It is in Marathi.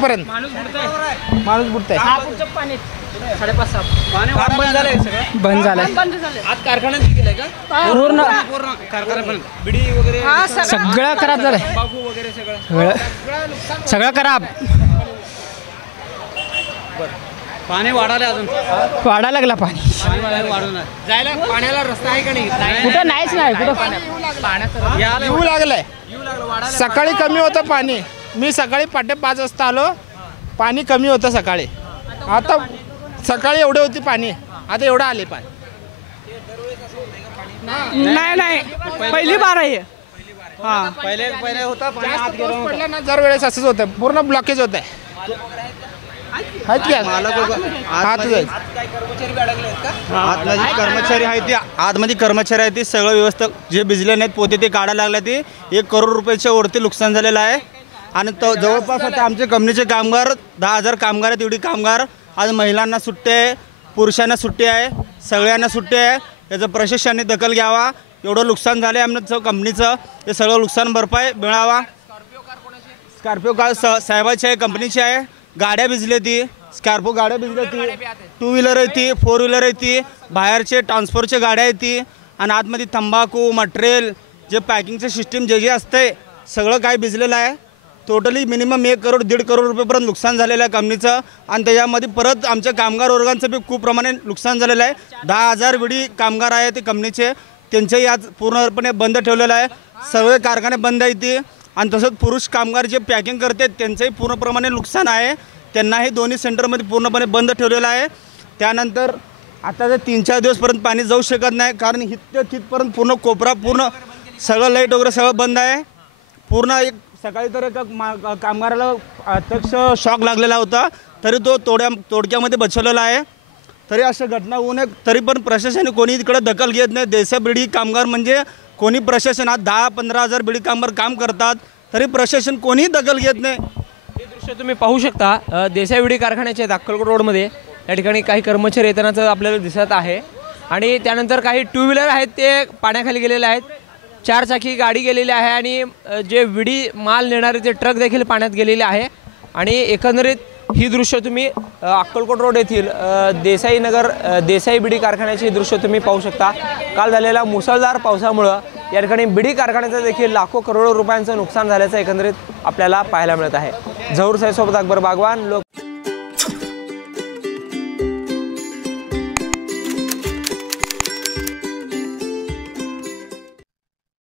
पर्यंत माणूस बुडताय। बंद झालंय आज कारखान्यात गेलाय का? पूर्ण कारखाना पण बिडी वगैरे सगळं खराब झालंय। तंबाखू वगैरे सगळं खराब। पाणी वाढाले अजून वाढायला लागला पाणी वाढवणार जायला पाण्याला रस्ता आहे का नाही? कुठं नाहीच नाही कुठं येऊ लागलंय। सकाळी कमी होतं पाणी। मी सकाळी 5:30 वाजता आलो, पाणी कमी होतं सकाळी। आता सकाळी एवढे होती पाणी, आता एवढं आले पाणी। नाही पहिली बार आहे। हां पहिले होता पाणी आत गेलं पडला ना, दर वेळेस असंच होतं, पूर्ण ब्लॉकेज होत आहे। कर्मचारी आहेत ते आतमध्ये कर्मचारी आहेत ते सगळं व्यवस्था जे भिजले नाहीत पोते ते काढायला लागले। ते 1 करोड रुपयाच्या वरती नुकसान झालेलं आहे। आणि जवळपास आता आमचे कंपनीचे कामगार 10,000 कामगार आहेत। एवढी कामगार आज महिलांना सुट्टी आहे, पुरुषांना सुट्टी आहे, सगळ्यांना सुट्टी आहे। याचं प्रशासनाने दखल घ्यावा। एवढं नुकसान झालं आहे आमचं कंपनीचं, हे सगळं नुकसान भरपाई मिळावा। स्कॉर्पिओ कार साहेबाची आहे, कंपनीची आहे। गाड्या भिजले ती स्कॉर्पिओ गाड्या भिजले ती 2 व्हीलर आहे ती 4 व्हीलर आहे ती बाहेरचे ट्रान्सपोर्टचे गाड्या आहे ती। आणि आतमध्ये तंबाखू मटेरियल जे पॅकिंगचं सिस्टीम जे असते सगळं काय भिजलेलं आहे। टोटली मिनिमम 1 करोड 1.5 करोड रुपयेपर्यंत नुकसान झालेलं आहे कंपनीचं। आणि त्याच्यामध्ये परत आमच्या कामगार वर्गांचं बी खूप प्रमाणे नुकसान झालेलं आहे। 10,000 विडी कामगार आहे ते कंपनीचे, त्यांचेही आज पूर्णपणे बंद ठेवलेलं आहे। सगळे कारखाने बंद आहेत ती। आणि तसंच पुरुष कामगार जे पॅकिंग करतात त्यांचंही पूर्णप्रमाणे नुकसान आहे। त्यांनाही दोन्ही सेंटरमध्ये पूर्णपणे बंद ठेवलेलं आहे। त्यानंतर आता जर 3-4 दिवसपर्यंत पाणी जाऊ शकत नाही, कारण तिथपर्यंत पूर्ण कोपरा पूर्ण सगळं लाईट वगैरे सगळं बंद आहे पूर्ण। एक सकाळी तर एका कामगाराला अत्यक्ष शॉक लागलेला होता, तरी तो तोडक्यामध्ये बसवलेला आहे। तरी अशा घटना होऊ नये, तरी पण प्रशासनाने कोणी इकडे दखल घेत नाही। देसा बिडी कामगार म्हणजे कोणी प्रशासनात 10-15 हजार बिडी कामगार काम करतात, तरी प्रशासन कोणीही दखल घेत नाही। हे दृश्य तुम्ही पाहू शकता देसाई विडी कारखान्याचे अक्कलकोट रोडमध्ये या ठिकाणी काही कर्मचारी येतानाचं आपल्याला दिसत आहे। आणि त्यानंतर काही 2 व्हीलर आहेत ते पाण्याखाली गेलेले आहेत, 4 चाकी गाडी गेलेली आहे आणि जे विडी माल नेणारे ते ट्रक देखील पाण्यात गेलेले आहे। आणि एकंदरीत ही दृश्य तुम्ही अक्कलकोट रोड येथील देसाई बिडी कारखान्याची दृश्य तुम्ही पाहू शकता। काल झालेल्या मुसळधार पावसामुळं या ठिकाणी बिडी कारखान्याचं देखील लाखो करोडो रुपयांचं नुकसान झाल्याचं एकंदरीत आपल्याला पाहायला मिळत आहे। झहूर साहेबसोबत अकबर बागवान लोक